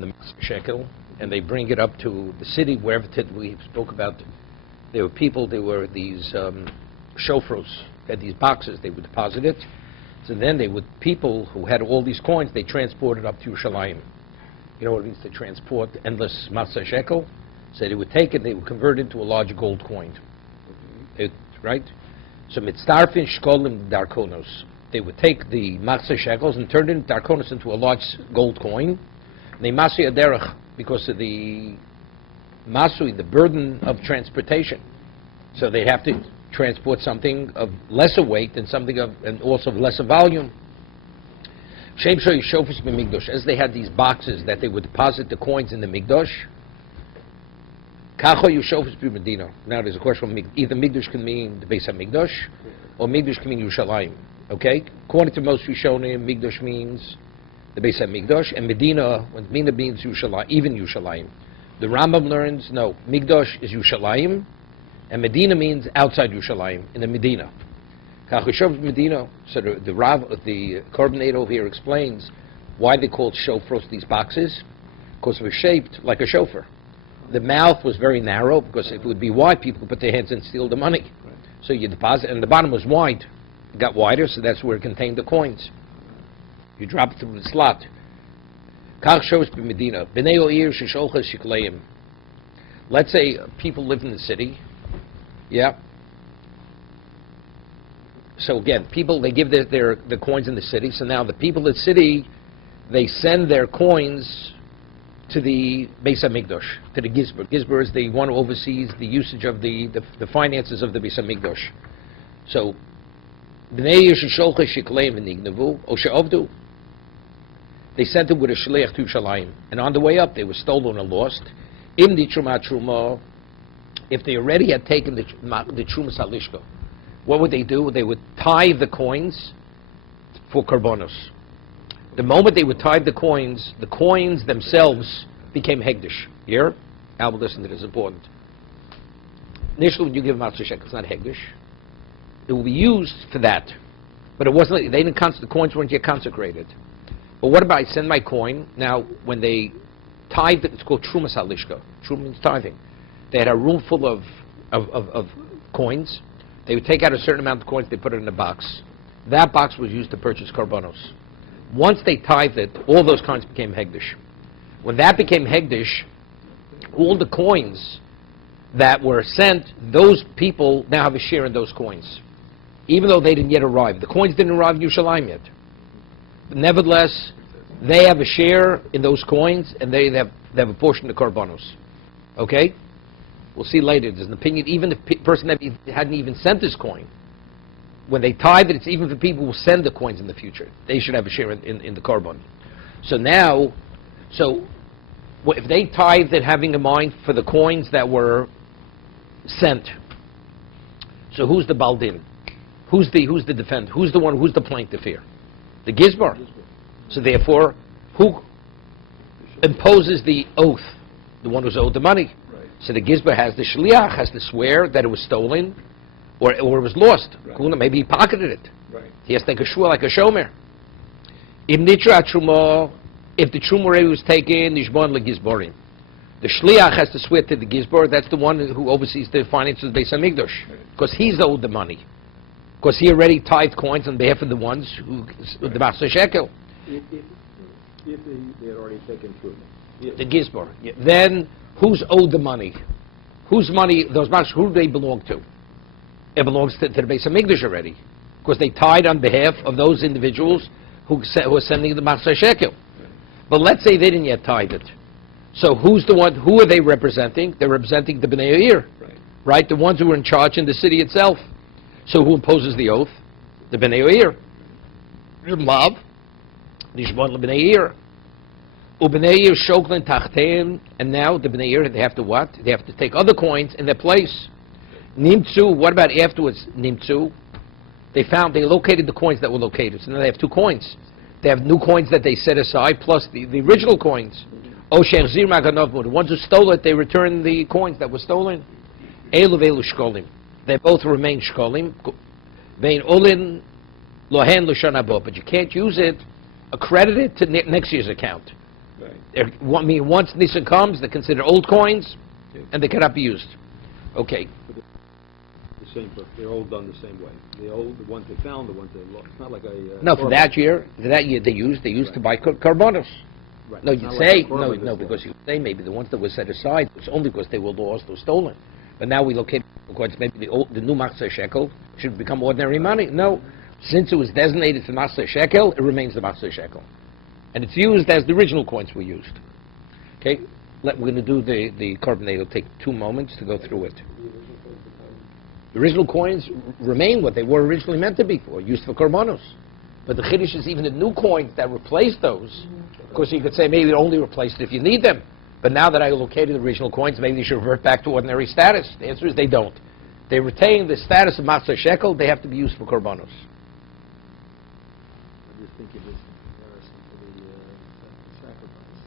the shekel, and they bring it up to the city, wherever we spoke about. There were people, there were these shofros, had these boxes, they would deposit it. So then people who had all these coins, they transported up to Yerushalayim. You know what it means to transport endless matzah shekel? So they would take it, they would convert it into a large gold coin. Right? So mitzdarfin shkolim darkonos. They would take the matzah shekels and turn it into darkonos, into a large gold coin. They masu aderech, because of the masui, the burden of transportation. So they'd have to transport something of lesser weight and something of, and also of lesser volume. As they had these boxes that they would deposit the coins in the Migdosh. Now there's a question, either Migdosh can mean the Beis HaMikdash, or Migdosh can mean Yerushalayim. Okay? According to most Rishonim, Migdosh means the Beis HaMikdash, and Medina, when Medina means Yerushalayim, even Yerushalayim. The Rambam learns, no, Migdosh is Yerushalayim, and Medina means outside Yerushalayim, in the Medina. Medina. So the Korban over here explains why they called shofros these boxes, because it was shaped like a shofar. The mouth was very narrow, because if it would be wide, people could put their hands and steal the money. Right. So you deposit, and the bottom was wide. It got wider, so that's where it contained the coins. You drop it through the slot. Let's say people live in the city. Yeah. So again, people, they give their coins in the city. So now the people in the city, they send their coins to the Beis HaMikdash, to the Gizbar. Gizbar is the one who oversees the usage of the finances of the Beis HaMikdash. So, they sent it with a shliach to Yerushalayim, and on the way up they were stolen or lost. If they already had taken the Trumas Halishka, what would they do? They would tithe the coins for karbonos. The moment they would tithe the coins themselves became hegdish. Here, Al will listen to this, important. Initially, when you give matzah shekel, it's not hegdish. It will be used for that, but it wasn't. They didn't. The coins weren't yet consecrated. But what about I send my coin now? When they tithe, it's called trumas halishka. Truma means tithing. They had a room full of coins. They would take out a certain amount of coins. They put it in a box. That box was used to purchase karbonos. Once they tithed it, all those coins became hegdish. When that became hegdish, all the coins that were sent, those people now have a share in those coins, even though they didn't yet arrive. The coins didn't arrive in Yerushalayim yet. But nevertheless, they have a share in those coins, and they have a portion of the karbonos. Okay? We'll see later. There's an opinion, even if the person hadn't even sent his coin, when they tithe it, it's even for people who send the coins in the future. They should have a share in the carbon. So now, if they tithed it having in mind for the coins that were sent, so who's the Baldin? Who's the defendant? Who's the plaintiff here? The Gizbar. So therefore, who imposes the oath? The one who's owed the money. Right. So the Gizbar has the Shliach, has to swear that it was stolen, or it was lost. Right. Maybe he pocketed it. Right. He has to take a shua like a shomer. If the truma already was taken, nishbon legizborim. The shliach has to swear to the gizbor. That's the one who oversees the finances of the Beis HaMikdash, because he's owed the money, because he already tithed coins on behalf of the ones who the matzah shekel. If they had already taken truma, yes. The gizbor. Yeah. Then who's owed the money? Whose money? Those matzah, who do they belong to? It belongs to the Beis HaMikdash already, because they tithe on behalf of those individuals who are sending the matzah shekel. But let's say they didn't yet tithe it. So who's the one? Who are they representing? They're representing the Bnei Yair, right? The ones who are in charge in the city itself. So who imposes the oath? The Bnei Yair. Mav, Nishbon LeBnei Yair. Ubnei Yair shoklen tachtein, and now the Bnei Yair, they have to what? They have to take other coins in their place. Nimtzu. What about afterwards? Nimtzu. They located the coins that were located. So now they have two coins. They have new coins that they set aside, plus the original coins. The ones who stole it, they return the coins that were stolen. Elu shkolim. They both remain shkolim. Vein olin lohen l'shana bo. But you can't use it, accredit it to next year's account. I mean, once Nisan comes, they're considered old coins, and they cannot be used. Okay. They're all done the same way. The ones they found, the ones they lost. It's not like a... No, for that year, they used to buy carbonos. Right. No, It's you not say, like no, because you say maybe the ones that were set aside, it's only because they were lost or stolen. But now we locate coins, maybe the new Machzor Shekel should become ordinary money. No, since it was designated for Machzor Shekel, it remains the Machzor Shekel. And it's used as the original coins were used. Okay, we're going to do the carbonate. It'll take 2 moments to go through it. The original coins remain what they were originally meant to be for, used for korbanos. But the chiddush is even the new coins that replace those. Of course, you could say maybe they're only replaced if you need them. But now that I located the original coins, maybe they should revert back to ordinary status. The answer is they don't. They retain the status of Machzor Shekel. They have to be used for korbanos. I'm just thinking this comparison to the sacrifice.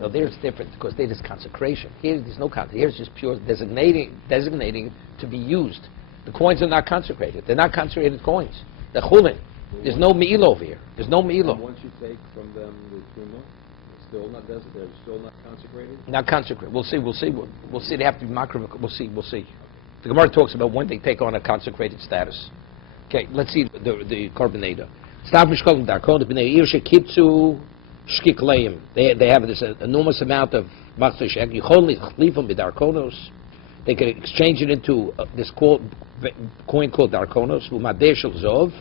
No, there it's different because there is consecration. Here there's no consecration. Here it's just pure designating to be used. The coins are not consecrated. They're not consecrated coins. They're chulin. There's no me'ila over here. There's no me'ila. And once you take from them the truma, they're still not consecrated? Not consecrated. We'll see. We'll see. They have to be makriv. We'll see. The Gemara talks about when they take on a consecrated status. Okay, let's see the carbonata. Stav mishkalim darkon b'nei ir shekiptzu shkikleim. They have this enormous amount of Machzor Shekel. Yichol lichlifim b'darkonos. They can exchange it into this coin called darkonos, u'madeh shel zov,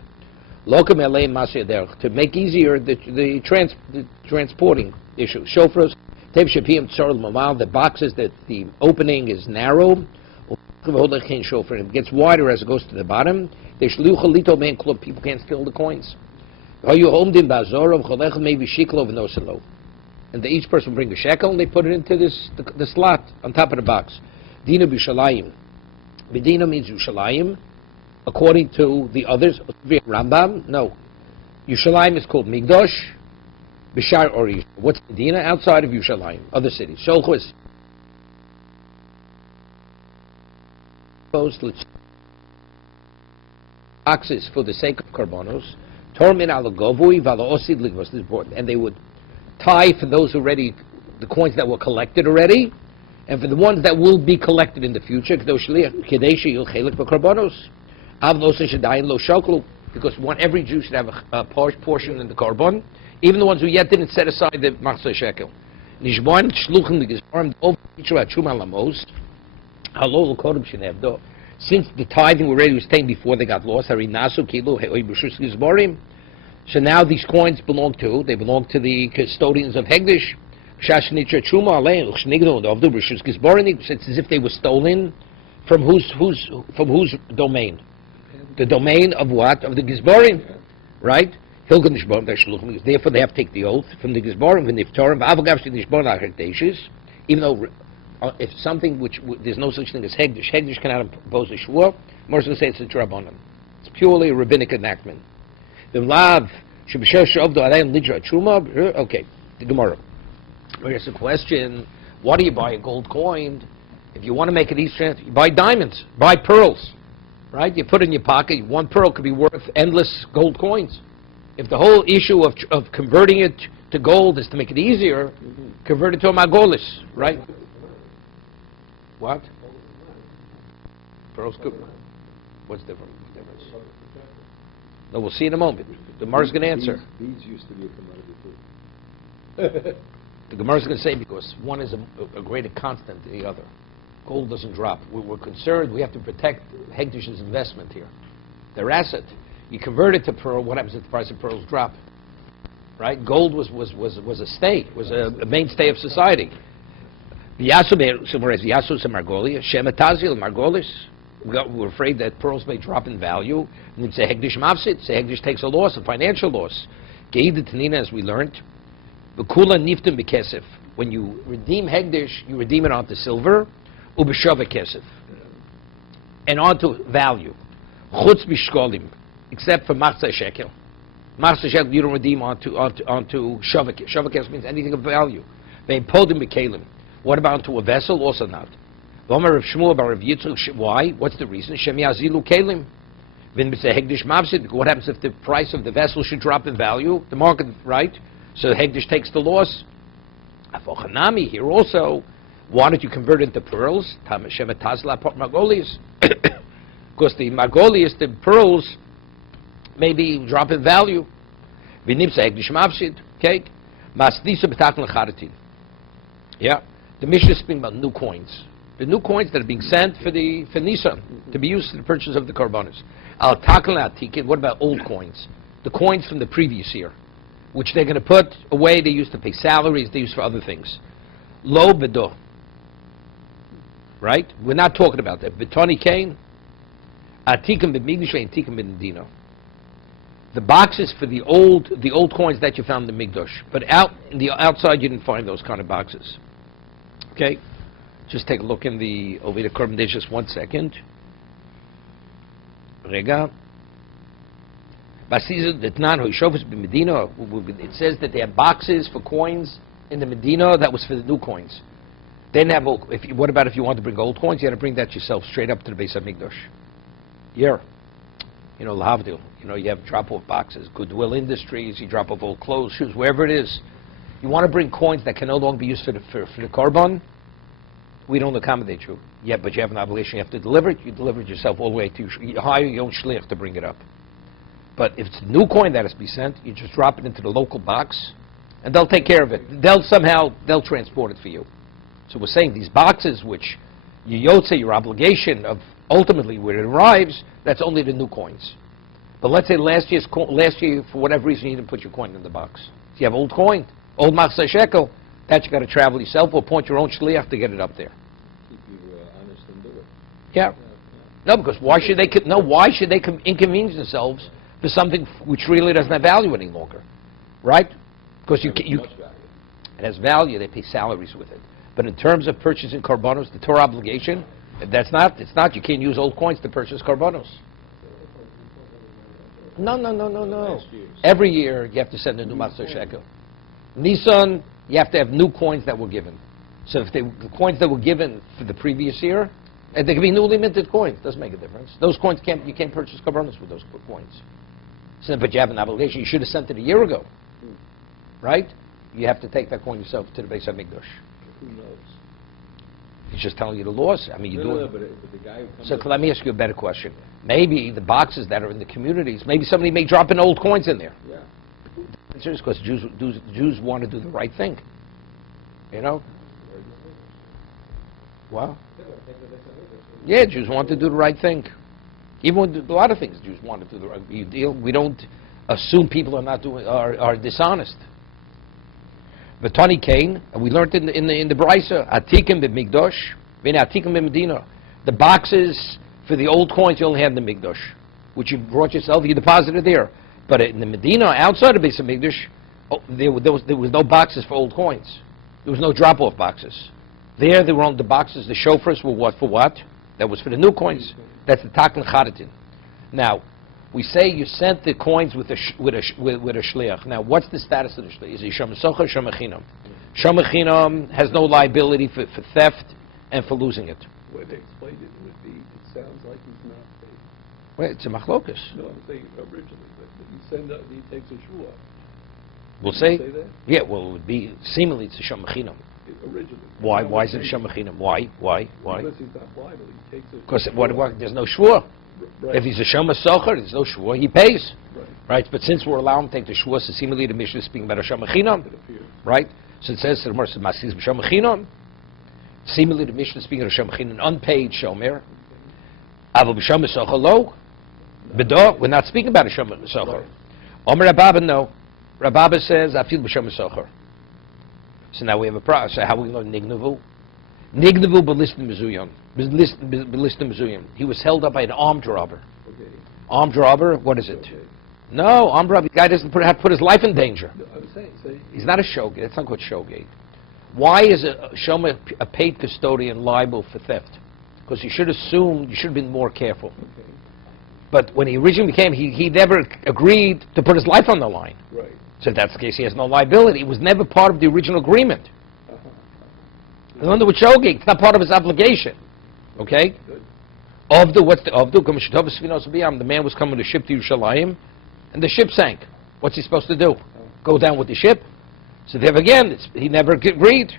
lokem elei masya derech, to make easier the transporting issue. Shofros, tev shapim tzor l'mamal, the boxes that the opening is narrow, it gets wider as it goes to the bottom. People can't steal the coins. And each person will bring a shekel and they put it into the slot on top of the box. Dina b'Yushalayim. Medina means Yushalayim. According to the others, Rambam, no. Yushalayim is called Migdosh, Bishar Orish. What's Medina? Outside of Yushalayim, other cities. Sholchus. Boxes for the sake of karbonos, tormin alagovui valaosid ligvos. This is important. And they would tie for those already, the coins that were collected already, and for the ones that will be collected in the future, because every Jew should have a portion in the carbon, even the ones who yet didn't set aside the Machzor Shekel. Since the tithing already was taken before they got lost, so now these coins belong to the custodians of Hegdish. It's as if they were stolen from whose domain? The domain of what? Of the Gizborim, right? Therefore they have to take the oath from the Gizborim, even though if something which there's no such thing as Hegdish cannot impose a shvur, more going to say it's a Drabanan. It's purely a rabbinic enactment. The Lav, okay, the Gemara. Here's a question: why do you buy a gold coin? If you want to make it easy, you buy diamonds, buy pearls, right? You put it in your pocket. One pearl could be worth endless gold coins. If the whole issue of converting it to gold is to make it easier, convert it to a margolis, right? What? Pearls could. What's the difference? No, we'll see in a moment. The Gemara's going to answer. Beads used to be a commodity too. The Gemara is going to say because one is a greater constant than the other. Gold doesn't drop. We're concerned. We have to protect Hegdish's investment here. Their asset. You convert it to pearl. What happens if the price of pearls drop? Right? Gold was a stay. Was a mainstay of society. We're afraid that pearls may drop in value. And say Hegdish mafsid. Say Hegdish takes a loss, a financial loss. As we learned. When you redeem Hegdish, you redeem it onto silver, ubeshava kesef, and onto value. Chutz bishkolim, except for Machzor Shekel. Machzor Shekel you don't redeem onto shavah. Shavah kesef means anything of value. Ve'impodim b'kelim. What about onto a vessel? Also not. V'omer Rav Shmuel bar Rav Yitzchak. Why? What's the reason? Shem yazilu kelim. Hegdish mafsid. What happens if the price of the vessel should drop in value? The market, right? So Hegdish takes the loss. Avochanami, here also, why don't you convert it into pearls? Because the Margolius, the pearls, maybe drop in value. Okay? Yeah. The Mishnah is speaking about new coins. The new coins that are being sent for Nisan, to be used for the purchase of the Karbanos. What about old coins? The coins from the previous year, which they're going to put away. They used to pay salaries. They used for other things. Lo bedo. Right? We're not talking about that. Betoni kain. Atikim b'migdash ve'atikim b'medina. The boxes for the old coins that you found in the Migdash, but out in the outside you didn't find those kind of boxes. Okay, just take a look in the Oveda Korban Dish, just 1 second. Rega. It says that they have boxes for coins in the Medina. That was for the new coins. They didn't have. What about if you want to bring old coins? You had to bring that yourself straight up to the base of Migdash. Yeah. You know, Lahavdil. You know, you have drop-off boxes. Goodwill Industries. You drop off old clothes, shoes, wherever it is. You want to bring coins that can no longer be used for the Korban. We don't accommodate you. Yeah, but you have an obligation. You have to deliver it. You deliver it yourself all the way to you hire your own shliach to bring it up. But if it's a new coin that has to be sent, you just drop it into the local box, and they'll take care of it. They'll transport it for you. So we're saying these boxes, which you yotze, your obligation of ultimately where it arrives, that's only the new coins. But let's say last year for whatever reason you didn't put your coin in the box. If you have old coin, old machzeh shekel, that you got to travel yourself or point your own shliach to get it up there. Keep you honest and do it. Yeah. No, because why should they inconvenience themselves for something which really doesn't have value any longer, right? Because it has value. They pay salaries with it. But in terms of purchasing karbanos, the Torah obligation, it's not. You can't use old coins to purchase karbanos. No. Every year you have to send a new machzeh shekel. Nisan, you have to have new coins that were given. So if the coins that were given for the previous year, and they can be newly minted coins. Doesn't make a difference. Those coins you can't purchase karbanos with those coins. So, but you have an obligation. You should have sent it a year ago, right? You have to take that coin yourself to the Beis HaMikdash. Who knows? He's just telling you the laws. I mean, you do it. But the guy who comes So let me ask you a better question. Maybe the boxes that are in the communities, maybe somebody may drop in old coins in there. Yeah. It's because Jews want to do the right thing. You know? Well, yeah, Jews want to do the right thing. Even with a lot of things, Jews want to do the right thing. We don't assume people are dishonest. But Tani Kane, and we learned in the Brisa, Atikim b'Migdash, Atikim b'Medina. The boxes for the old coins you only had in the Migdash, which you brought yourself, you deposited there. But in the Medina, outside of Beis HaMikdash, there was no boxes for old coins. There was no drop-off boxes. There were on the boxes. The shofars were what for what? That was for the new coins. That's the Taklan Charatin. Now, we say you sent the coins with a shliach. Now, what's the status of the shliach? Is he shama socha or shama chinam? Shama chinam has no liability for theft and for losing it. The way they explained it would be, it sounds like he's not paid. Well, it's a machlokas. No, I'm saying originally, but he takes a shua. We'll say? Say that? Yeah, well, it would be, seemingly it's a shama chinam. Originally. Why is it a shama chinam? Why? Because he's not liable, he takes a Because there's no shua. Right. If he's a shama socher, there's no shua, he pays. Right. Right? But since we're allowing him to take the shua, so seemingly the Mishnah is speaking about a shama chinam. It appears. Right? So it says to the Gemara, Masis b'shama chinam. Seemingly the Mishnah is speaking of shama chinam, unpaid shomer. Aval b'shama socher lo. Bedo, we're not speaking about a shama socher. Omer Rababa, no. Rababa says, Afil b'shama socher. So now we have a problem. So how are we going to nignavu? Nignavu b'listim mezuyim. B'listim mezuyim. He was held up by an armed robber. Okay. Armed robber, what is it? Okay. No, armed robber, the guy doesn't have to put his life in danger. No, I was saying, He's not a shogate. That's not called shogate. Why is a paid custodian liable for theft? Because you should have been more careful. Okay. But when he originally came, he never agreed to put his life on the line. Right. So if that's the case, he has no liability. It was never part of the original agreement. In other words, shogate, it's not part of his obligation. Okay? Good. What's the Avdu? The man was coming to ship to Yerushalayim, and the ship sank. What's he supposed to do? Go down with the ship? So there again, he never agreed.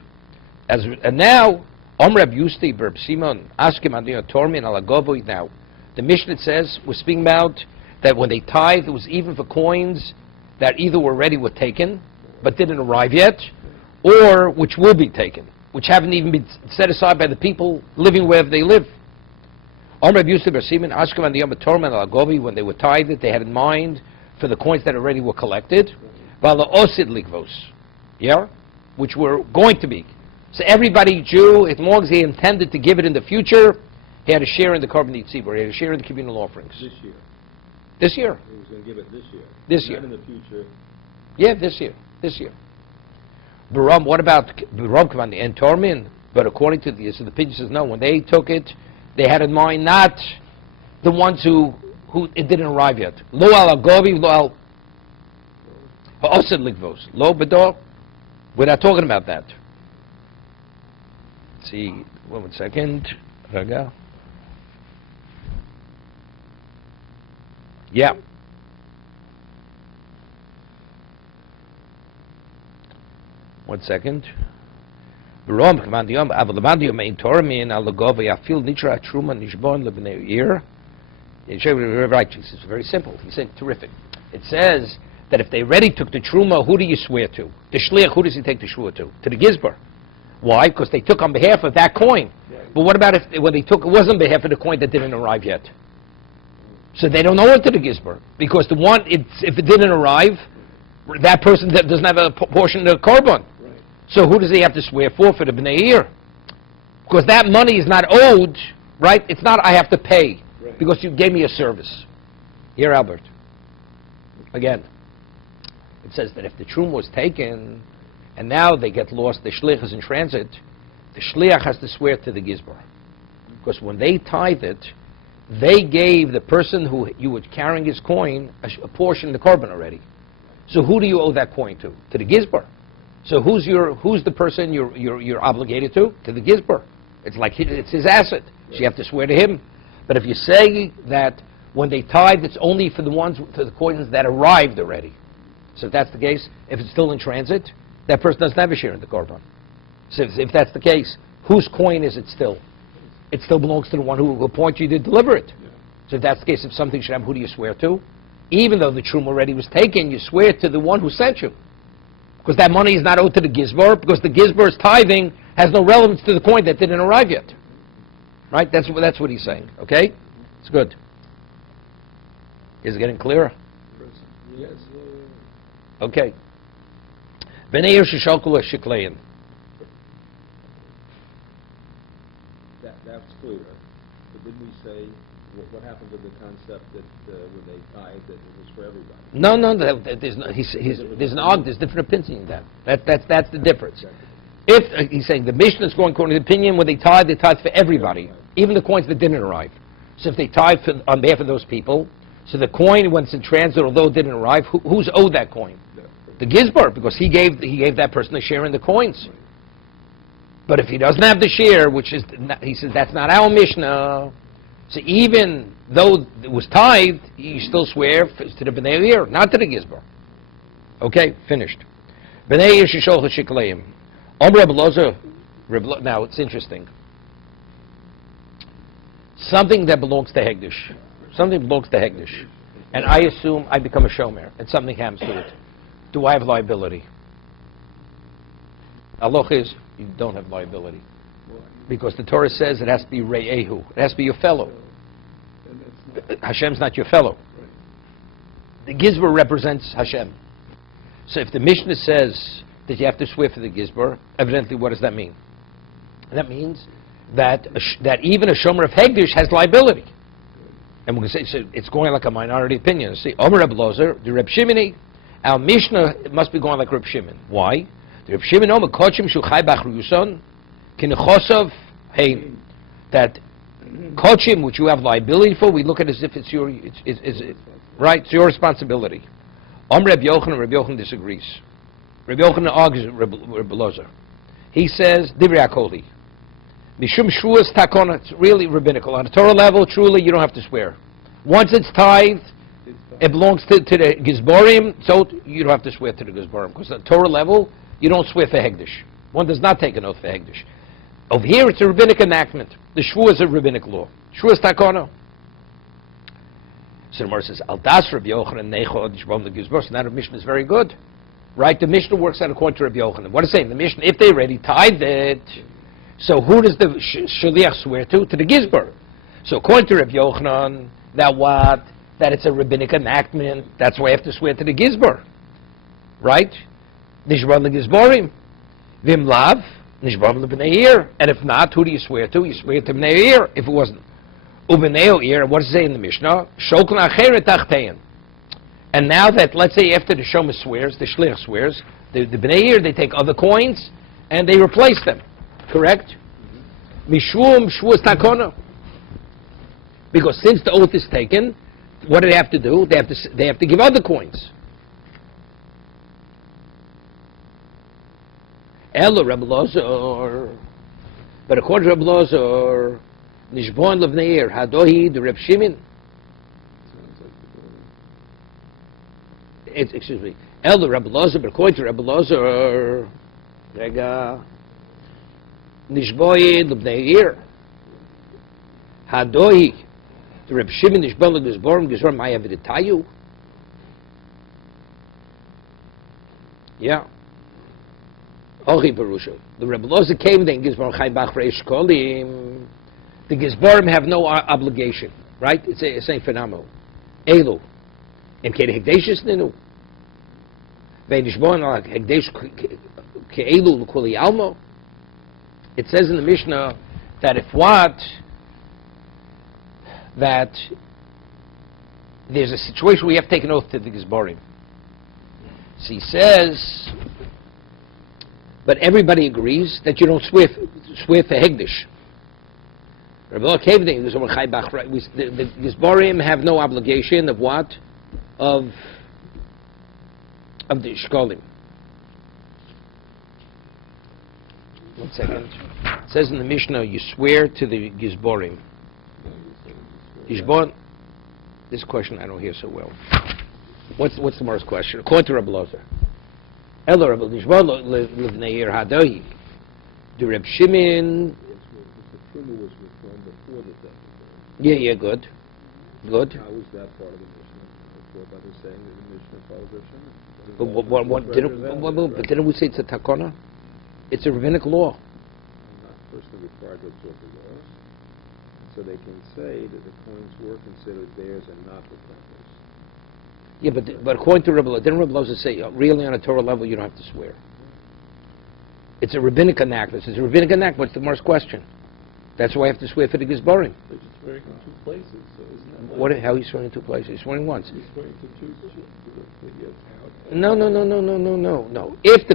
And now, Omreb Yusti Berb Simon, Askim Adino Tormin Alagovoy. Now, the Mishnah says, we're speaking about that when they tithe, it was even for coins that either were taken, but didn't arrive yet, or which will be taken, which haven't even been set aside by the people living wherever they live. Omreb Yusti Berb Simon, Askim Adino Tormin Alagovoy, when they were tithed, they had in mind for the coins that already were collected, Vala Osid Likvos, yeah, which were going to be. So everybody, Jew, as long as he intended to give it in the future, he had a share in the Korban Yitzibur, he had a share in the communal offerings. This year. This year. He was going to give it this year. This year. Not in the future. Yeah, this year. This year. Baram, what about Baram Kamani and Tormin? But according to the opinion says no, when they took it, they had in mind not the ones who it didn't arrive yet. Lo al agovi, lo al ha'osid likvos. Lo bedor. We're not talking about that. Let's see, 1 second. Raga. Yeah. One second. Barom Kamandiyom Avalabandiyom Main Tormin al Lagovi Afil Nitra Truma Nishbon Lebnei Ear. It's very simple. He said, terrific. It says that if they already took the Truma, who do you swear to? The Shliach, who does he take the Shua to? To the Gizbar. Why? Because they took on behalf of that coin. Right. But what about if when they took, it wasn't on behalf of the coin that didn't arrive yet? So they don't owe it to the Gizbar. Because the one, if it didn't arrive, that person doesn't have a portion of the Korban. Right. So who does he have to swear for the Bnei Eir? Because that money is not owed, right? It's not I have to pay. Right. Because you gave me a service. Here, Albert. Again, it says that if the Truma was taken, and now they get lost, the Shliach is in transit, the Shliach has to swear to the Gizbar. Because when they tithe it, they gave the person who you were carrying his coin a portion of the Korban already. So who do you owe that coin to? To the Gizbar. So who's the person you're obligated to? To the Gizbar. It's like it's his asset. So you have to swear to him. But if you say that when they tithe, it's only for the coins that arrived already. So if that's the case, if it's still in transit, that person doesn't have a share in the Korban. So if that's the case, whose coin is it still? It still belongs to the one who appointed you to deliver it. Yeah. So if that's the case, if something should happen, who do you swear to? Even though the Truma already was taken, you swear to the one who sent you. Because that money is not owed to the Gizbar, because the Gizbar's tithing has no relevance to the coin that didn't arrive yet. Right? That's what he's saying. Okay? It's good. Is it getting clearer? Yes. Okay. B'nei Shishokula Shiklein. That's clear. But didn't we say what happened to the concept that when they tithe that it was for everybody? No. There's different opinion in that. That's the difference. If he's saying the Mishnah is going according to the opinion when they tithe for everybody, even the coins that didn't arrive. So if they tithe on behalf of those people, so the coin when it's in transit, although it didn't arrive, who's owed that coin? The Gizbar, because he gave that person a share in the coins. But if he doesn't have the share, which is, he says that's not our Mishnah. So even though it was tithed, you still swear to the Bnei Eir, not to the Gizbar. Okay, finished. Bnei Eir Shishol Shikleim. Now it's interesting. Something that belongs to Hegdish. Something belongs to Hegdish. And I assume I become a shomer, and something happens to it. Do I have liability? Aloch is, you don't have liability. Because the Torah says it has to be Re'ehu. It has to be your fellow. Hashem's not your fellow. The Gizbar represents Hashem. So if the Mishnah says that you have to swear for the Gizbar, evidently what does that mean? That means that even a shomer of Hegdish has liability. And we're going to say, so it's going like a minority opinion. See, Omer Reb Lozer, the Reb Shimoni, our Mishnah must be going like Reb Shimon. Why? The Reb Shimon Omer Kochim Shu Chai Bach Ruson Kinechosov Hein. That Kochim, which you have liability for, we look at it as if it's your, right? It's your responsibility. Omer Reb Yochanan disagrees. Reb Yochanan argues Reb Lozer. He says, Divrei HaKoli. Mishum Shuas Takona, it's really rabbinical. On a Torah level, truly, you don't have to swear. Once it's tithed, it belongs to the Gizborim, so you don't have to swear to the Gizborim. Because on a Torah level, you don't swear for Hegdish. One does not take an oath for Hegdish. Over here, it's a rabbinic enactment. The Shvuah is a rabbinic law. Shvuah is takona. So the Gemara says, Al das Rabbi Yochanan neicho dishbom legizbor. So now the Mishnah is very good. Right? The Mishnah works out according to Rabbi Yochanan. What is saying? The Mishnah, if they already tied it, so who does the shaliach swear to? To the gizbor. So according to Rabbi Yochanan, that what? That it's a rabbinic enactment. That's why I have to swear to the gizbor. Right? Nishbom legizborim. Vim lav. Nishbom lebnei. And if not, who do you swear to? You swear to bnei. If it wasn't. Ubeneo, what does it say in the Mishnah? Shokla acheret tachtein. And now that, let's say, after the Shoma swears, the Shlich swears, the Bnei they take other coins and they replace them. Correct? Mishum shvuas takona. Because since the oath is taken, what do they have to do? They have to give other coins. Elo Reb Elazar. But according to Reb Elazar, Nishbon Levneir, Hadohi, the Reb Shimon. Excuse me. Elder Reb Elazar, but according to Reb Elazar, Rega, Nishboi Levneir, Hadohi, the Reb Shimon, Nishbon Levneir, Gizor Maya Viditayu. Yeah. Ochi Barusha. The Reb Elazar came then, Gizor Chai Bach Reish Kolim. The Gizborim have no obligation, right? It's a same phenomenon. Elu. In Ked Hegdeshis Ninu. Ve'nishbon al Hegdesh Ke'elu L'Kuli Almo. It says in the Mishnah that if what? That there's a situation where you have to take an oath to the Gizborim. So he says, but everybody agrees that you don't swear for Hegdish. The Gizborim have no obligation of what? Of the Shekalim. One second. It says in the Mishnah, you swear to the Gizborim. Gizbor, this question I don't hear so well. What's the Gemara's question? According to Rabbi Elazar. Elo Rabbi Gizbor Levneir Hadohi. The Reb Shimon. Yeah, good. Good. How is that part of the Mishnah? By the saying that the Mishnah follows Rav Shimon? But didn't we say it's a takona? It's a rabbinic law. Not personally required to observe the laws. So they can say that the coins were considered theirs and not the temper's. Yeah, but according to Rabbi Elazar, didn't Rabbi Elazar say, really on a Torah level you don't have to swear? It's a rabbinic enactment. It's a rabbinic enactment. What's the Gemara's question? That's why I have to swear for the Gizborim. They're just swearing in two places, so isn't that... How are you swearing in two places? He's swearing once. He's swearing to two... No. If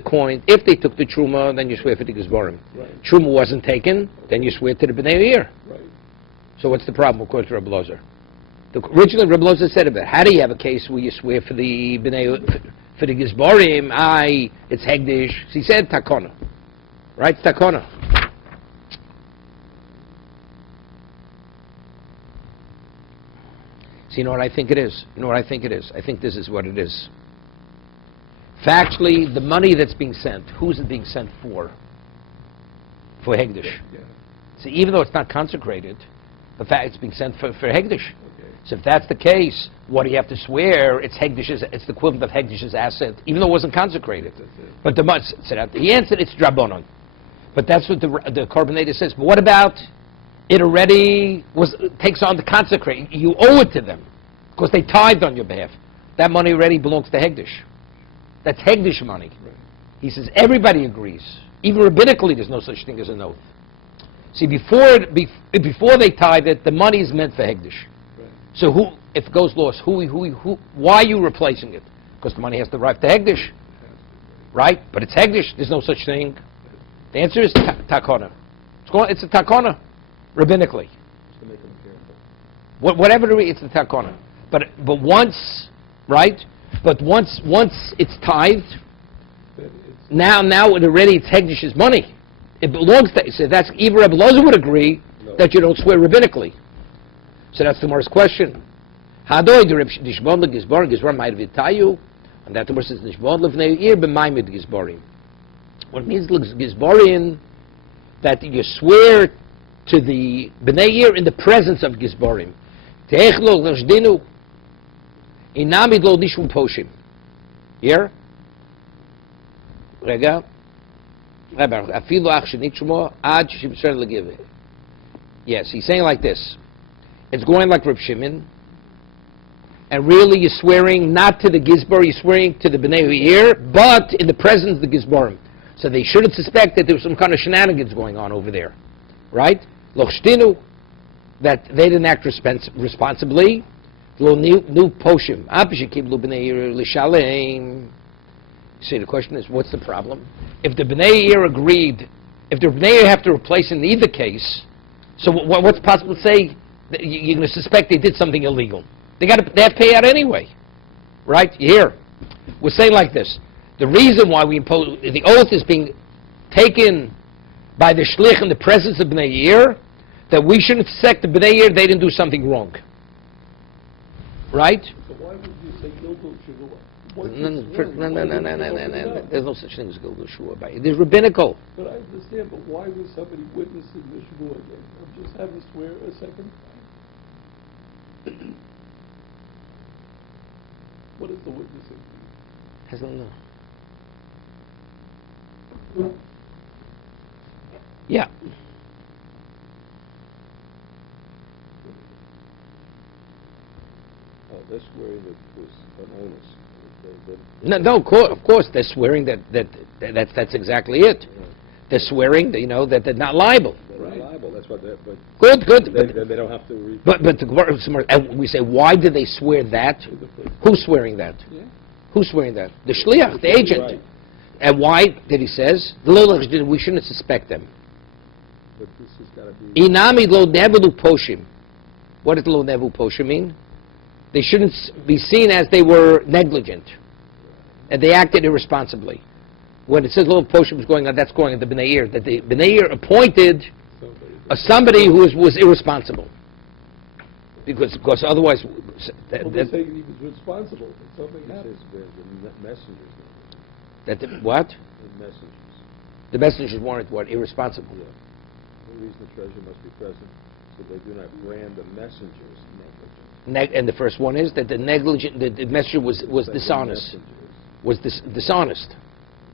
they took the Truma, then you swear for the Gizborim. Right. Truma wasn't taken, then you swear to the B'nai Eir. Right. So what's the problem, according to Rabbi Elazar? Originally, Rabbi Elazar said about how do you have a case where you swear for the B'nai for the Gizborim? It's Hegdish. So he said Takona. Right? Takona. So you know what I think it is? I think this is what it is. Factually, the money that's being sent, who's it being sent for? For Hegdish. Yeah. So even though it's not consecrated, the fact it's being sent for Hegdish. Okay. So if that's the case, what do you have to swear? It's the equivalent of Hegdish's asset, even though it wasn't consecrated. That's it. But he answered, it's Drabonon. But that's what the Carbonator says. But what about it already takes on to consecrate? You owe it to them because they tithed on your behalf. That money already belongs to Hegdish. That's Hegdish money. Right. He says everybody agrees. Even rabbinically, there's no such thing as an oath. See, before they tithe it, the money is meant for Hegdish. Right. So if it goes lost, why are you replacing it? Because the money has to arrive to Hegdish, right? But it's Hegdish. There's no such thing. The answer is takona. It's a takona, rabbinically. Just to make them careful. Whatever it's a takona. But once, right? But once it's tithed, now it's Hegdish's money. It belongs to. So that's even Rabbi Elazar would agree that you don't swear rabbinically. So that's the Gemara's question. Hadoy the Nishbon legizbar gizbar might v'tayu, and that the Gemara says Nishbon levnei ir b'maymid gizbarim. What it means, Gizborim, that you swear to the Bnei Yir in the presence of Gizborim. Te'echlo l'shdinu, inamid lo nishum poshim. Here? Rega. Afilu ach shenit shmo, ad shimsher l'give. Yes, he's saying like this. It's going like Reb Shimon, and really you're swearing not to the Gizbar, you're swearing to the Bnei Yir, but in the presence of the Gizbarim. So they shouldn't suspect that there was some kind of shenanigans going on over there. Right? Lochstinu, that they didn't act responsibly. Lo nu poshim. Apishikim lu Bnei Yir l'shalem. See, the question is, what's the problem? If the Bnei Yir agreed, if the Bnei Yir have to replace in either case, so what's possible to say? You're going to suspect they did something illegal. They have to pay out anyway, right? Here, we're saying like this: the reason why we impose the oath is being taken by the shlich in the presence of Bnei Yir, that we shouldn't suspect the Bnei Yir they didn't do something wrong, right? So why would you say Gilgul Shavua? No. There's no such thing as Gilgul Shavua. There's rabbinical. But I understand, but why was somebody witnessing the Shavua again? I'm just having to swear a second time. What is the witnessing? I don't know. Yeah. Oh, they're swearing that was an onus. No, of course, they're swearing that's exactly it. Yeah. They're swearing that they're not liable. They're not liable. That's what. Good. They don't have to. But the Gemara, and we say, why did they swear that? Who's swearing that? Yeah. Who's swearing that? The shliach, the agent. Right. And why did he says we shouldn't suspect them? But this has got to be. Inami lo nevelu poshim. What does lo nevelu poshim mean? They shouldn't be seen as they were negligent, and they acted irresponsibly. When it says lo poshim is going on, that's going on the Bnei Yir, that the Bnei Yir appointed somebody who was irresponsible, because otherwise. They're saying he was responsible for something This happened. is the messengers. What? The messengers. The messengers weren't what? Irresponsible. Yeah. The reason the treasure must be present, so they do not brand the messengers negligent. And the first one is that the messenger was dishonest. Dishonest.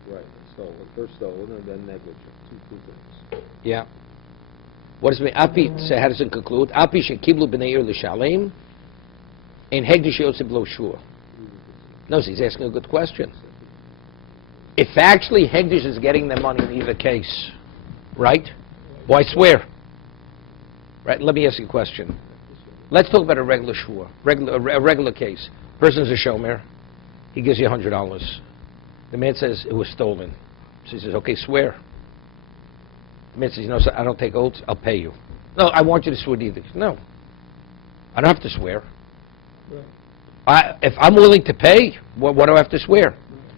Right. Stolen. First stolen and then negligent. Two things. Yeah. What does it mean? Api, so how does it conclude? Api shekiblu b'nei Yir l'shalem, and hegdish yosef lo shua. No, so he's asking a good question. If actually hegdish is getting their money in either case, right? Why swear? Right. Let me ask you a question. Let's talk about a regular shua, a regular case. Person's a shomer. He gives you $100. The man says it was stolen. So he says, okay, swear. The man says, sir, I don't take oaths. I'll pay you. No, I want you to swear either. No, I don't have to swear. Right. If I'm willing to pay, what do I have to swear?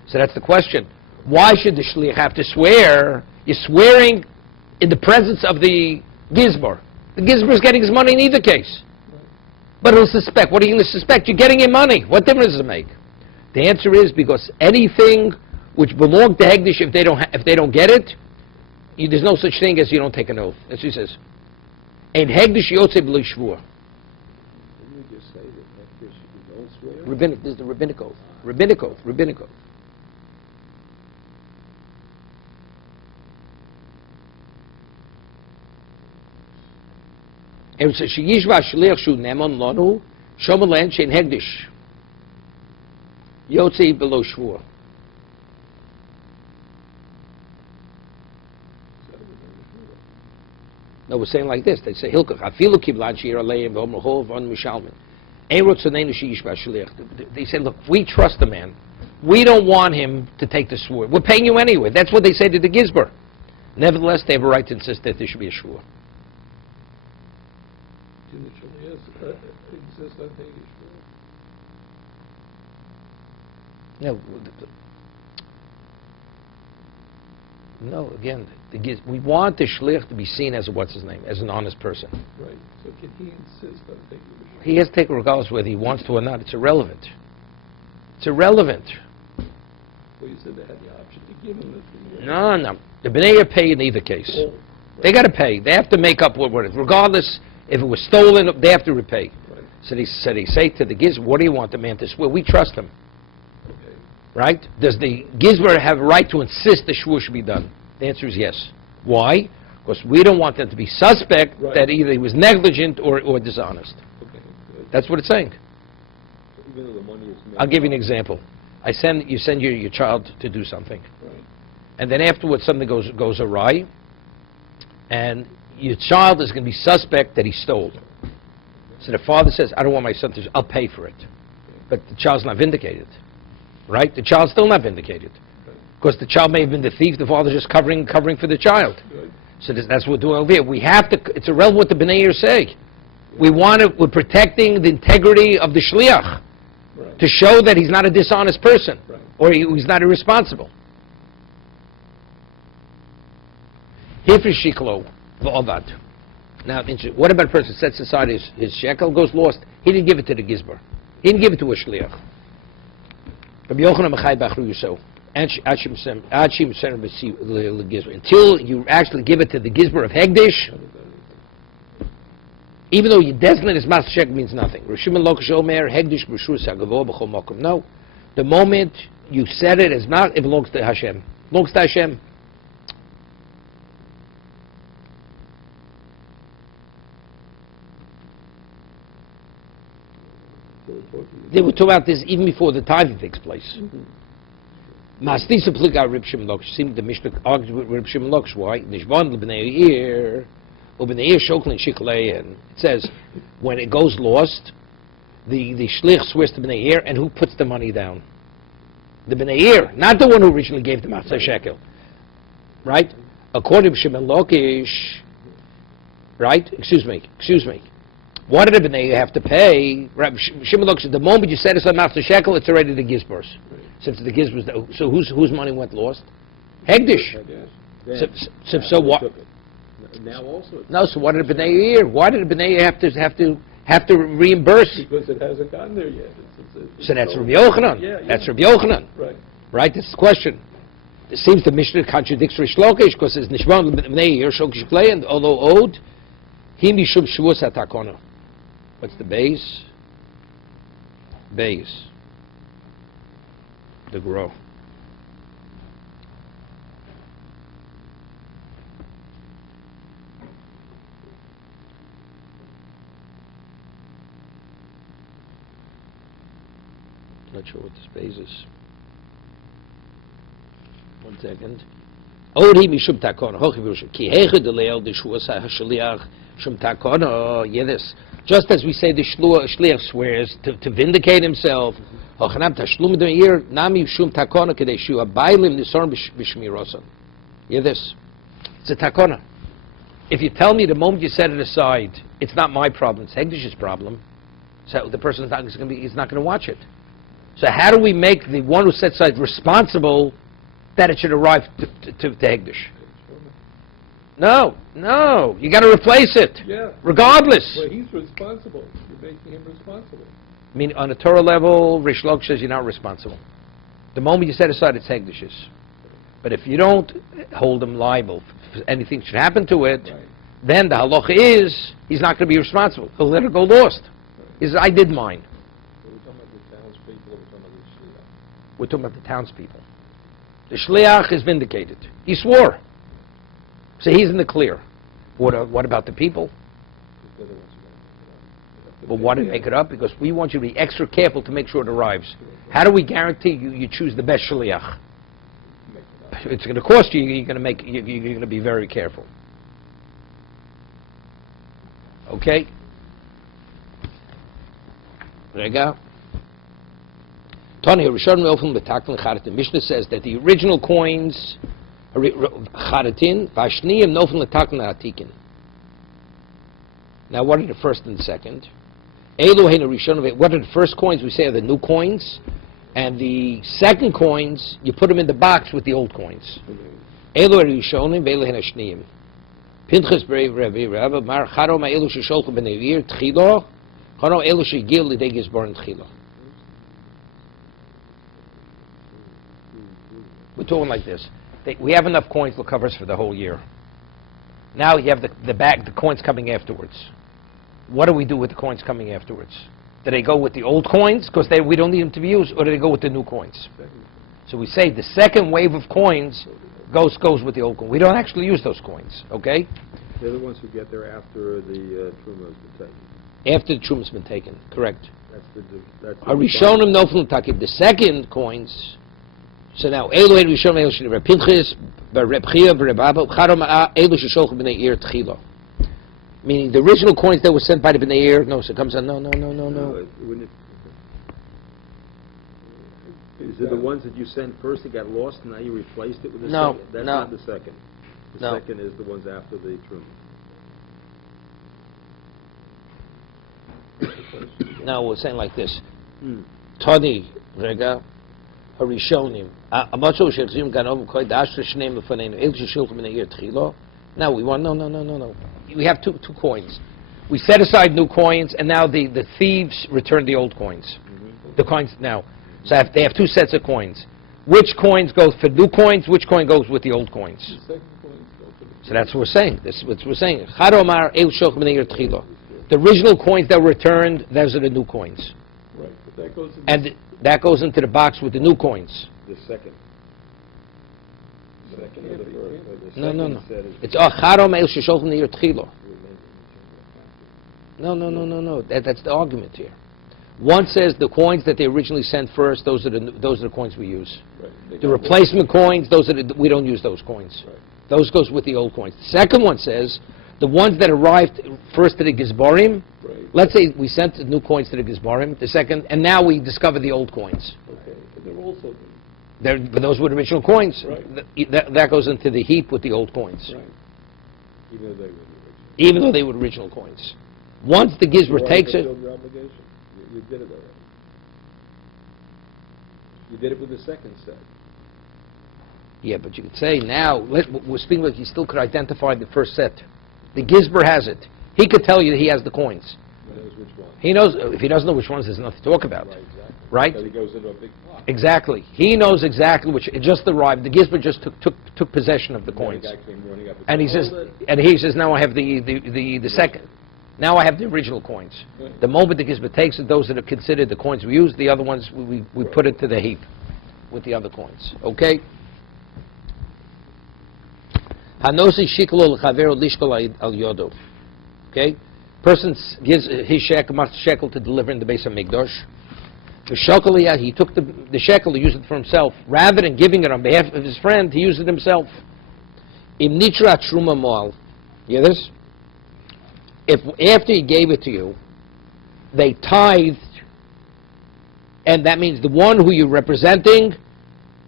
So that's the question. Why should the shliach have to swear? You're swearing in the presence of the gizbar. The gizbar is getting his money in either case. But he'll suspect. What are you going to suspect? You're getting your money. What difference does it make? The answer is because anything which belongs to Hegdish, if they don't get it, there's no such thing as you don't take an oath. That's what he says. And Hegdish Yotze B'li Shvua. Didn't we just say that Hegdish, you don't swear? Rabbinic. This is the rabbinic oath. Rabbinic oath. Rabbinic oath. And it says, "Sheyishva shliach shu neman lanu shomelan shein hegdish yotzi below shvua." No, we're saying like this. They say hilkach afilu kiblan sheir aleim v'omrahov on mishalmin. Ein rotzanenu sheyishva shliach. They say, look, we trust the man. We don't want him to take the shvua. We're paying you anyway. That's what they say to the gizbar. Nevertheless, they have a right to insist that there should be a shvua. Exists on Hegdish. No, again, we want the shliach to be seen as as an honest person. Right. So can he insist on taking the shvua? He has to take it regardless whether he wants to or not. It's irrelevant. It's irrelevant. Well, you said they had the option to give him this. No. The B'nai pay in either case. Oh, They got to pay. They have to make up what it is. Regardless, if it was stolen, they have to repay. right. So they say to the Gizber, what do you want the man to swear? We trust him. Okay. Right? Does the Gizber have a right to insist the shvur should be done? The answer is yes. Why? Because we don't want them to be suspect Right. that either he was negligent or dishonest. Okay. Good. That's what it's saying. Even though the money is made. I'll give you an example. You send your child to do something, Right. and then afterwards something goes awry, and your child is going to be suspect that he stole. So the father says, I don't want my son to, I'll pay for it. But the child's not vindicated. Right? The child's still not vindicated. Because the child may have been the thief, the father's just covering for the child. Good. So that's what we're doing over here. We have to, it's irrelevant what the B'nai say. We're protecting the integrity of the shliach Right. to show that he's not a dishonest person. Right. Or he's not irresponsible. Hifri shiklo v'ovad. Now, what about a person who sets aside his shekel, goes lost? He didn't give it to the gizber. He didn't give it to a shliach. Rabbi Yochanan Mechai Bachru Yisrael. Until you actually give it to the gizber of Hegdish, even though you designate as Mas Shekel means nothing. No. The moment you set it as Mas, it belongs to Hashem. It belongs to Hashem. They were talking about this even before the tithing takes place. Mastisa pliga Reb Shimon Lakish. Seems the Mishnah argues with Reb Shimon Lakish. Why? Nishvan l'bnei ir, u'bnei ir shoklin shiklei. And it says when it goes lost, the shlich swears to bnei ir, and who puts the money down? The bnei ir, not the one who originally gave the Matzah shekel. Right? According to Shimon Lakish, right? Excuse me. What did the bnei have to pay? Shimon Lakish, the moment you set aside Matzah shekel, it's already the gizber's. Since the gizber's, so whose money went lost? Hegdish. So what? Now also. No. So what did the bnei hear? Why did the bnei have to reimburse? Because it hasn't gotten there yet. So that's Rabbi Yochanan. Yeah. That's Rabbi Yochanan. Right. Right. That's the question. It seems the Mishnah contradicts Rish Lakish because it's Nishvan bnei hear shokish play, and although owed, he mishum shvus hatakona. What's the base? Base. The grow. Not sure what this base is. 1 second. Odi mishum takona. Hochi v'rushim. Ki heche de leil de shuas hashliach shum takona. Yes. Just as we say the shliach swears to vindicate himself. Hochanam tashlum de ir nami shum takona kadeshu abaylim nisorm b'shmirosan. Yes. It's a takona. If you tell me the moment you set it aside, it's not my problem, it's Hegdish's problem, so the person is not going to watch it. So how do we make the one who sets aside responsible that it should arrive to Hegdish? No, you got to replace it. Yeah. Regardless. Well, he's responsible. You're making him responsible. I mean, on a Torah level, Rish Lakish says you're not responsible. The moment you set aside, it's Hegdish's. But if you don't hold him liable, if anything should happen to it, Right. then the halacha is he's not going to be responsible. He'll let it go lost. He says, I did mine. Are we talking about the townspeople or are we talking about the shliach? We're talking about the townspeople. The shliach is vindicated. He swore. So he's in the clear. What about the people? The other ones are Well, why did it make it up? Because we want you to be extra careful to make sure it arrives. How do we guarantee you choose the best shliach? It's going to cost you. You're going to be very careful. Okay. Rega. Tony Rishon Me'ofel B'Taklan Charatin. Mishnah says that the original coins, Charatin, Vashniyim Nofel B'Taklan Hatikin. Now, what are the first and the second? Eloheinu Rishon. What are the first coins? We say are the new coins. And the second coins, you put them in the box with the old coins. Elo Rishonim, Ve'elohen Hashniyim. Pinchas B'Rei Rabbi Rabbi Mar Charo Ma'elu Shesholchu B'Nevir Tchilo Charo Elu Shegil L'Dei Gizborin Tchilo. We're talking like this. We have enough coins to cover us for the whole year. Now you have the coins coming afterwards. What do we do with the coins coming afterwards? Do they go with the old coins because we don't need them to be used, or do they go with the new coins? So we say the second wave of coins goes with the old coin. We don't actually use those coins, okay? They're the ones who get there after the truma has been taken. After the truma has been taken, correct. That's Arishonim noflim takib. The second coins. So now, Elu Rishonim Elu Sheni Reb Pinchas, Reb Chia, Reb Abba, Charom Elu Shesholch B'nei Ir Tchila. Meaning the original coins that were sent by the B'nei Ir. No, so it comes on. No. Is it the ones that you sent first that got lost and now you replaced it with the No, second? That's no. not the second. The No. second is the ones after the truma. Now we're saying like this. Tani, Rega, Harishonim. Amacho Shechzim Ganom Koi Dashra Shneim Lefanenu. El Sheshilch B'nei Ir Tchila. Now we want, no. We have two coins. We set aside new coins, and now the thieves return the old coins. The coins now. So they have two sets of coins. Which coins go for new coins? Which coin goes with the old coins? The second coins go for the... So that's what we're saying. This is what we're saying. Charomar El Shoch B'nei Ir Tchila. The original coins that were returned, those are the new coins. Right, but that goes in... And that goes into the box with the new coins. The second. Second or the first? Or the No. second set is- It's Charom El Sheshol B'nei Ir Tchila. No. That's the argument here. One says the coins that they originally sent first; those are the coins we use. Right. The replacement coins; we don't use those coins. Right. Those goes with the old coins. The second one says the ones that arrived first to the Gizbarim. Right. Let's say we sent the new coins to the Gizbarim. The second, and now we discover the old coins. Okay, but they're also... But those were the original coins. Right. That goes into the heap with the old coins, Right. Even though they were the original. even though they were original coins. Once the Gizbar takes it. Your obligation. You did it already. You did it with the second set. Yeah, but you could say now, we're speaking like he still could identify the first set. The Gizbar has it. He could tell you that he has the coins. He knows which one. He knows, if he doesn't know which ones, there's nothing to talk about. Right, exactly. Right? Because he goes into a big pot. Exactly. He knows exactly which, it just arrived. The Gizbar just took possession of the coins. The guy came running up And he says, now I have the second. Now I have the original coins. Right. The moment the Gizbar takes it, those that are considered the coins we use, the other ones we put into the heap with the other coins. Okay? Hanosi shiklo l'chavero lishkol al yodo. Okay? Person gives his shekel to deliver in the base of Mikdash. The shekel, he took the shekel to use it for himself. Rather than giving it on behalf of his friend, he used it himself. Im nitra truma moal. You hear this? If after he gave it to you, they tithed, and that means the one who you're representing,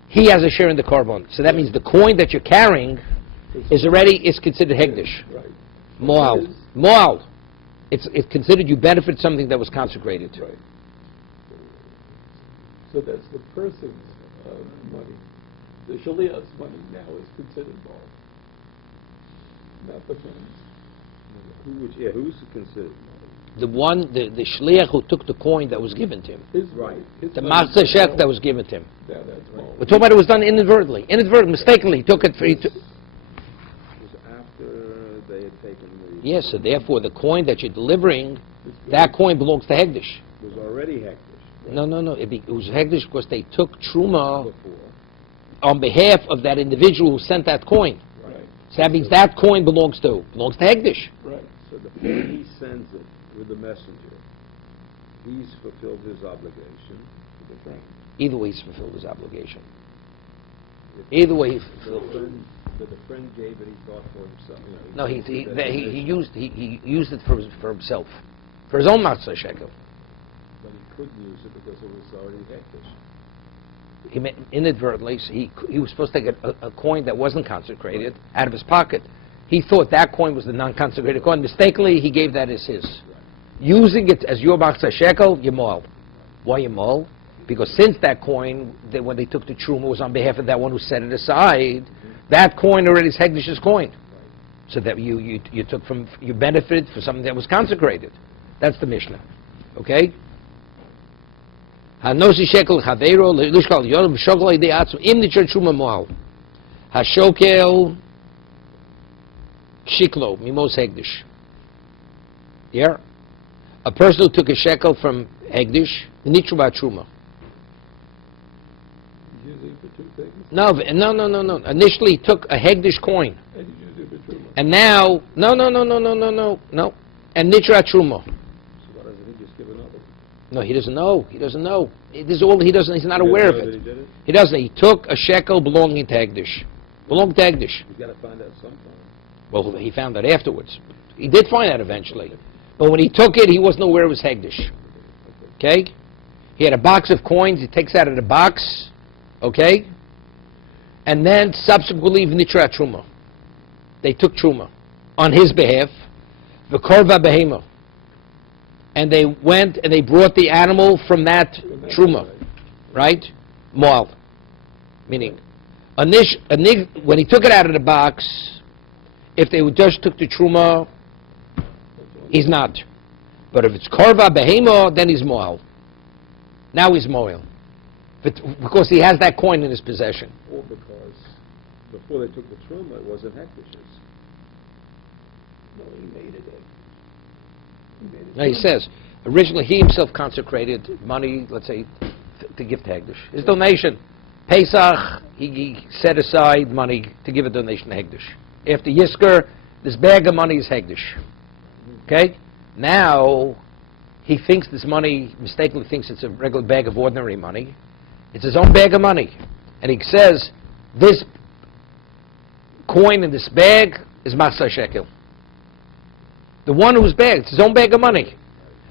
he has a share in the carbon. So that means the coin that you're carrying is considered hegdish. Right. Moal. It's considered you benefit something that was consecrated. Right. So that's the person's money. The shaliach's money now is considered moral, not the friend's. Who's considered? The shliach who took the coin that was given to him. His Right. his The money is matzah shek moral. that was given to him. Yeah, that's moral. We're talking about it was done inadvertently. Mistakenly, he took it for... It was after they had taken the... Yes, so therefore the coin that you're delivering, that coin belongs to Hegdish. was already hektish No. It was Hegdish because they took Truma before. on behalf of that individual who sent that coin. Right. So that means that coin belongs to Hegdish. Right. So before he sends it with the messenger, he's fulfilled his obligation to the friend. Either way, he's fulfilled his obligation. If Either way, he the fulfilled. friend, the friend gave it, he thought for himself. No, he used it for himself, for his own matzah shekel. But he couldn't use it because it was already hektish. Inadvertently, so he was supposed to take a coin that wasn't consecrated out of his pocket. He thought that coin was the non-consecrated coin. Mistakenly, he gave that as his. Using it as your matzah shekel, Yemol. Why Yemol? Because since that coin, when they took the truma, was on behalf of that one who set it aside, that coin already is Hegdish's coin. So that you took from, you benefited for something that was consecrated. That's the Mishnah. Okay? Hanosi shekel chaveiro lishkal yom shokel idei atzum im nitzur truma moal. Hashokel shiklo mimos hegdish. Yeah, a person who took a shekel from hegdish nitru truma. Usually for two things. No. Initially, he took a hegdish coin, And you use it for truma. and now no, and nitra truma. So why doesn't he just give another? No, he doesn't know. This is all he doesn't. He's not aware of That it. he did it? He doesn't. He took a shekel belonging to hegdish. Belonged to hegdish. He's got to find out sometime. Well, he found out afterwards. He did find out eventually, but when he took it, he wasn't aware it was hegdish. Okay, he had a box of coins. He takes out of the box. Okay, and then subsequently v'nitra truma. They took truma on his behalf, the korva behema, and they went and they brought the animal from that truma, right? Moal, meaning when he took it out of the box, if they would just took the truma, he's not. But if it's korva behema, then he's moal. Now he's moal. Because he has that coin in his possession. Or because before they took the truma, it wasn't hectishes. No, he made it. He made it. Now he says, originally he himself consecrated money, let's say, to give to Hegdish. His donation, Pesach, he set aside money to give a donation to Hegdish. After Yisker, this bag of money is Hegdish. Okay? Now, he thinks this money, mistakenly thinks it's a regular bag of ordinary money. It's his own bag of money. And he says, this coin in this bag is Machzor Shekel. The one whose bag, it's his own bag of money.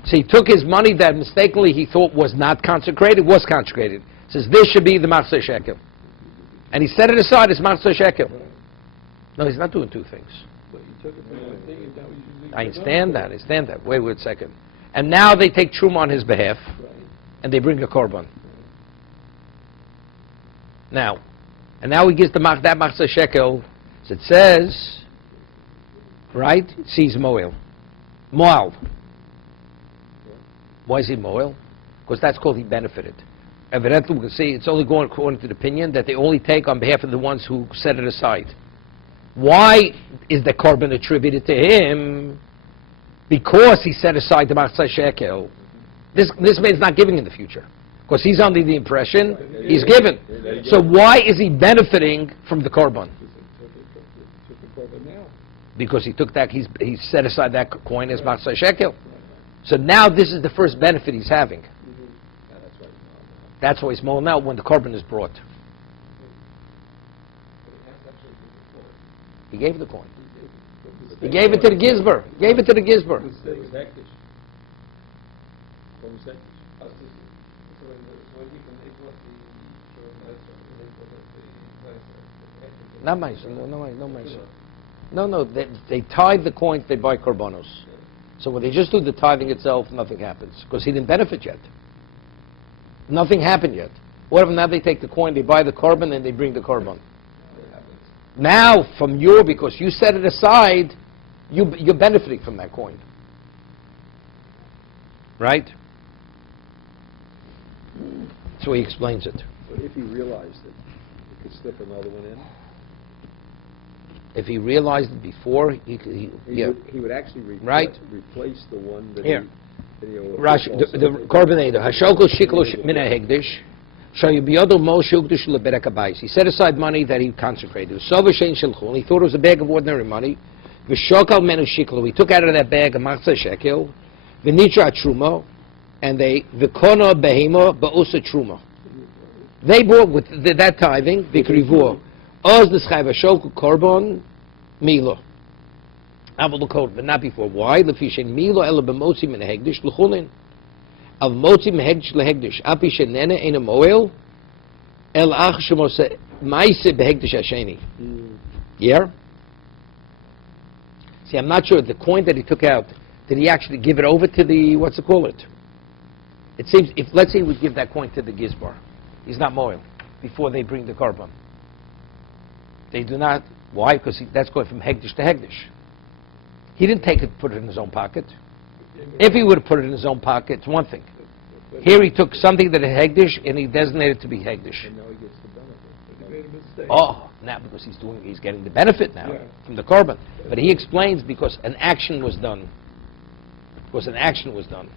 So he took his money that mistakenly he thought was not consecrated, was consecrated. He says, this should be the Machzor Shekel. And he set it aside as Machzor Shekel. No, he's not doing two things. But you took it from one thing and now he's using it I for understand that. Wait a second. And now they take Truma on his behalf, Right. and they bring a korban. Now, and now he gives that Machzor Shekel, so it says, right, it sees Moel. Moal. Why is he Moel? Because that's called he benefited. Evidently, we can see it's only going according to the opinion that they only take on behalf of the ones who set it aside. Why is the korban attributed to him? Because he set aside the Machzor Shekel. This man's not giving in the future. Because he's under the impression he's given. So why is he benefiting from the korban? Took the korban now. Because he took that, he set aside that coin as Machzor Shekel. So now this is the first benefit he's having. That's right. That's why he's more now when the korban is brought. He gave the coin. He gave it to the Gizber. It was hectish. What was hectish? Not Maisa. No Maisa. No. They tithe the coins. They buy korbanos. So when they just do the tithing itself, nothing happens because he didn't benefit yet. Nothing happened yet. What if now they take the coin, they buy the korban, and they bring the korban? Now, because you set it aside, you're benefiting from that coin. Right? So he explains it. But if he realized it, he could slip another one in. If he realized it before, he would actually replace the one that Here. Rashi, the korban hashokol shiklo min hegdish. He set aside money that he consecrated. He thought it was a bag of ordinary money. He took out of that bag a Machzor Shekel, v'nitra truma, and they v'kono behema ba'usa truma. They bought with that tithing v'krivur oz l'schayv hashokol korban milo. But not before. Why? L'fishen milo ela b'motzi min hegdish l'chulin. Of motzi mehegdish lehegdish api shenene ein a moel el ach shemose maise behegdish hasheni. Yeah. See, I'm not sure the coin that he took out. Did he actually give it over to the what's it called? It seems if let's say we give that coin to the gizbar, he's not moel before they bring the korban. They do not. Why? Because that's going from hegdish to hegdish. He didn't take it, put it in his own pocket. If he would have put it in his own pocket, it's one thing. Here he took something that had Hegdish and he designated it to be Hegdish. And now he gets the benefit. But he made a mistake. Oh, now because he's getting the benefit now Yeah. from the korban. But he explains because an action was done. Because an action was done.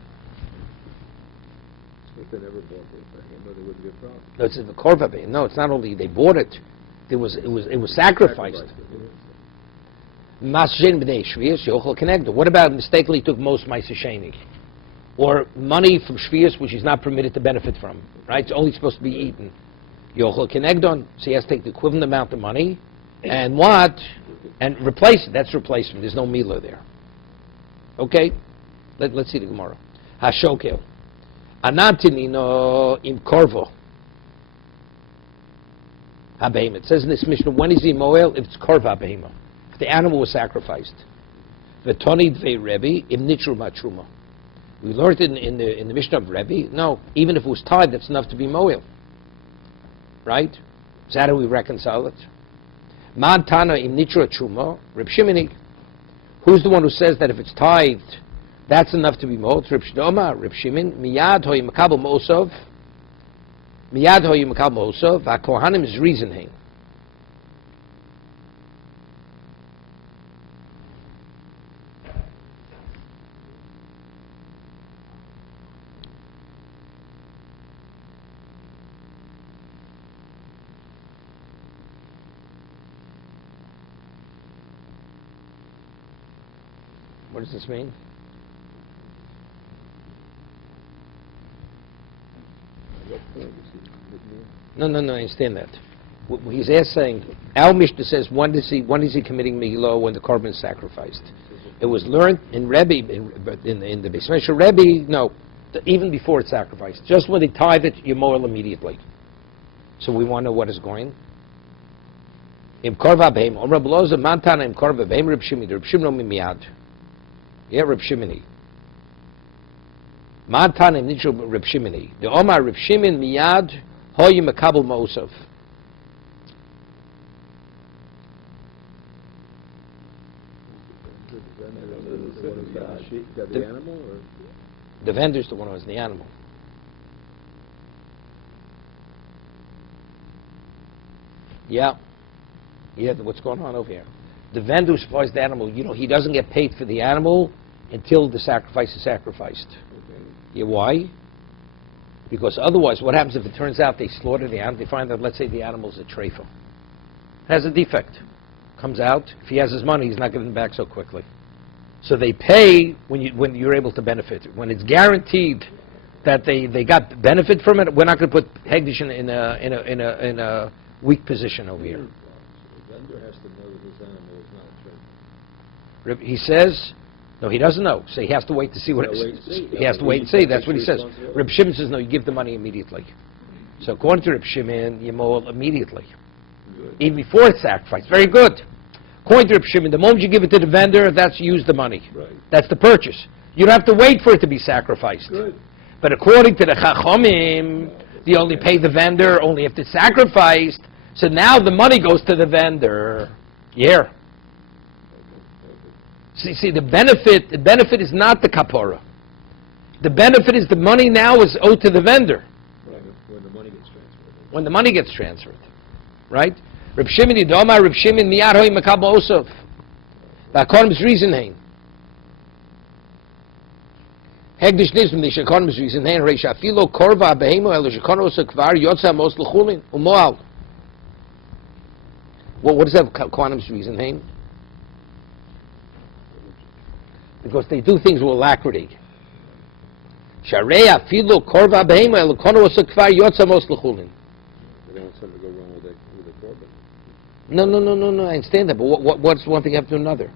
If they never bought it, there wouldn't be a problem. No, it's the korban. No, it's not only they bought it. It was sacrificed. Masjin b'nei shvius yochel kenegdo. What about mistakenly took most ma'aser sheni? Or money from shvius which he's not permitted to benefit from, right? It's only supposed to be eaten. Yochel kenegdon. So he has to take the equivalent amount of money and what? And replace it. That's replacement. There's no milah there. Okay? Let's see the Gemara. Hashokel. Anatinino im korvo. Habehima. It says in this Mishnah, when is the moel? If it's korva habehima. If the animal was sacrificed. V'toni dvei Rebbe im nitru matruma. We learned it in the Mishnah of Rebbe. No, even if it was tied, that's enough to be moel. Right? So how do we reconcile it? Man tana im nitru truma. Reb Shimoni. Who's the one who says that if it's tithed, that's enough to be moel? Reb Shdoma, Reb Shimon. Miyad hoy makabel mosov. Miyad hoy makabel mosov. V'kohanim is reasoning. What does this mean? What point is he? No, I understand that. He's saying, our Mishnah says, when is he committing Megillah when the korban is sacrificed? It was learned in Rebbe, in the Beis Medrash Rebbe, no, even before it's sacrificed. Just when they tithe it, you moel immediately. So we want to know what is going. Im korva behem, Om Reb Loza, Mantana im korva behem, Reb Shimon, Reb Shimon miyad. Yeah, Reb Shimoni. Mantana im nitru Reb Shimoni. The Omar Reb Shimon miyad, hoy makabel ma'usav. The animal, or? The vendor's the one who has the animal. Yeah, what's going on over here? The vendor who supplies the animal, he doesn't get paid for the animal until the sacrifice is sacrificed. Okay. Yeah, why? Because otherwise, what happens if it turns out they slaughter the animal, they find out, let's say the animal's a trefa. Has a defect. Comes out, if he has his money, he's not getting it back so quickly. So they pay when you're able to benefit. When it's guaranteed that they got benefit from it, we're not going to put Hegdish in a weak position over here. So the vendor has to know that his animal is not a trefa. He says, no, he doesn't know. So he has to wait to see what it is. He has to wait and see. That's what he says. Reb Shimon says, no, you give the money immediately. So according to Reb Shimon, you mow immediately. Good. Even before it's sacrificed. Very good. According to Reb Shimon, the moment you give it to the vendor, that's use the money. Right. That's the purchase. You don't have to wait for it to be sacrificed. Good. But according to the Chachomim, you only pay the vendor only if it's sacrificed. So now the money goes to the vendor. Yeah. See, the benefit is not the kapora. The benefit is the money now is owed to the vendor. Right. When the money gets transferred. When the money gets transferred. Right? Reb Shimon Yidoma, Reb Shimon miyad hoy makabel osov. V'akonim reasoning. Hegdish nizm the shekonim reasoning. Reish afilo korva behemo el shekonim osov kvar yotza mos l'chulin umoal. What does that Kohanim's reasoning? Because they do things with alacrity. Sharei afilo korva behemo el shekonim osov kvar yotza mos l'chulin. They don't want something to go wrong with the korban. No, I understand that, but what's one thing after another?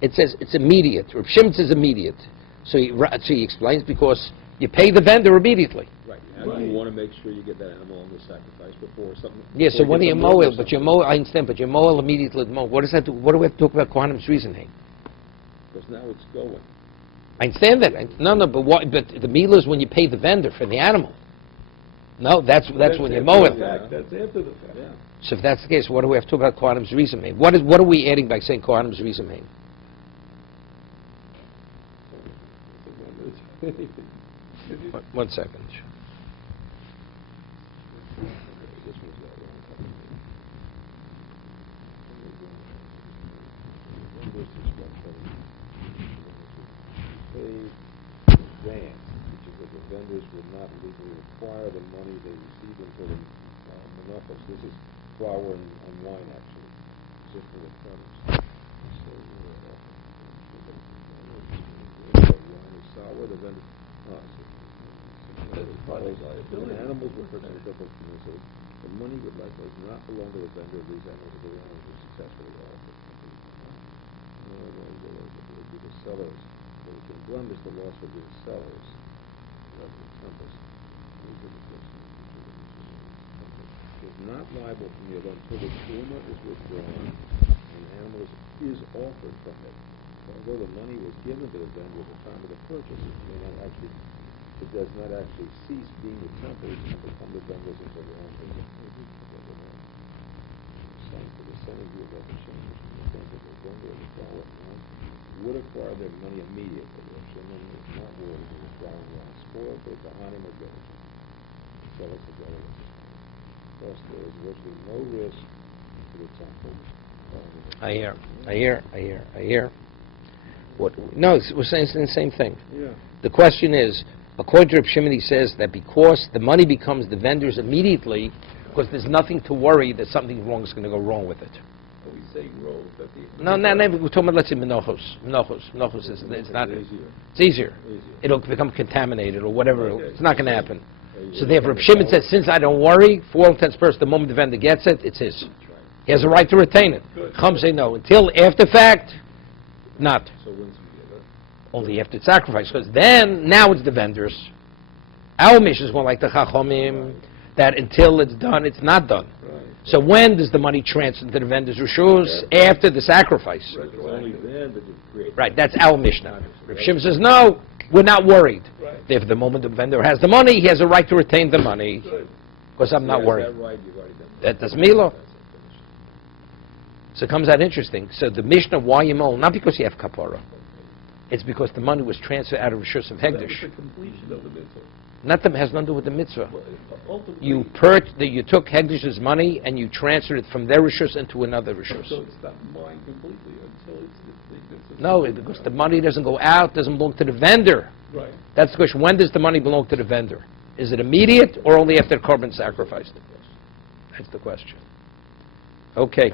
It says it's immediate. Reb Shimon says immediate. So he explains because you pay the vendor immediately. Right. You want to make sure you get that animal on the sacrifice before something. Yeah, so when you you mow it, but you mow, I understand, but you mow immediately. What does that do? What do we have to talk about Kohanim's reasoning? Because now it's going. I understand that. But the meal is when you pay the vendor for the animal. No, that's when you mow it. That's after the fact. Yeah. So if that's the case, what do we have to talk about Kohanim's reasoning? What are we adding by saying Kohanim's reasoning? If you- One second. This one's got wrong copy. Vendors paid in advance, which is that the vendors would not legally require the money they received until the monopoly. This is flour and wine, actually. Just for the terms. So, wine is sour, the vendor, when animals were purchased, so the money would likewise not belong to the vendor of these animals if the animals were successfully offered. It would be the sellers. So we can blemish the loss would be the sellers, rather than tempest. Is not liable from the other until the truma is withdrawn and the animal is offered from it. So although the money was given to the vendor at the time of the purchase, it does not actually cease being the temples and become the vendors until the owner is for the selling view of the change from the sense that the vendor of the flour and wine would acquire their money immediately. If someone is not worthy of the flour and wine spoiled, but the honey or village. Sell it together. Thus, there is virtually no risk to the temple. I hear. No, we're saying the same thing. Yeah. The question is, according to Reb Shimon, he says that because the money becomes the vendor's immediately, because there's nothing to worry that something wrong is going to go wrong with it. Are we saying roll? That the No, we're talking about, let's say, Menochos. Menochos is it's not. It's easier. It'll become contaminated or whatever. Okay. It's not going to happen. So therefore, Reb Shimon says, since I don't worry, for all intents and purposes, the moment the vendor gets it, it's his. He has a right to retain it. Good. Chum say no. Until after fact, not. So when's we get it? Only after it's sacrificed, because then, now it's the vendors. Our mission is more like the Chachomim, that until it's done, it's not done. Right. So when does the money transfer to the vendor's rishus? After the sacrifice. It's only then that it creates. Right, that's our Mishnah. Rav Shimon says, no, we're not worried. Right. Therefore, the moment the vendor has the money, he has a right to retain the money, Good. because I'm not worried. That right, you've already done That does Milo. That's it, finished. So it comes out interesting. So the Mishnah, why you moan? Not because you have kapara. It's because the money was transferred out of Rishus of That was Hegdish. the completion of the mitzvah. Not that it has nothing to do with the mitzvah. Well, ultimately, You took Hegdish's money and you transferred it from their Rishus into another Rishus. so it's not mine completely until it's the mitzvah. No, because the money doesn't go out, doesn't belong to the vendor. Right. That's the question. When does the money belong to the vendor? Is it immediate or only after the korban sacrificed? That's the question. Okay.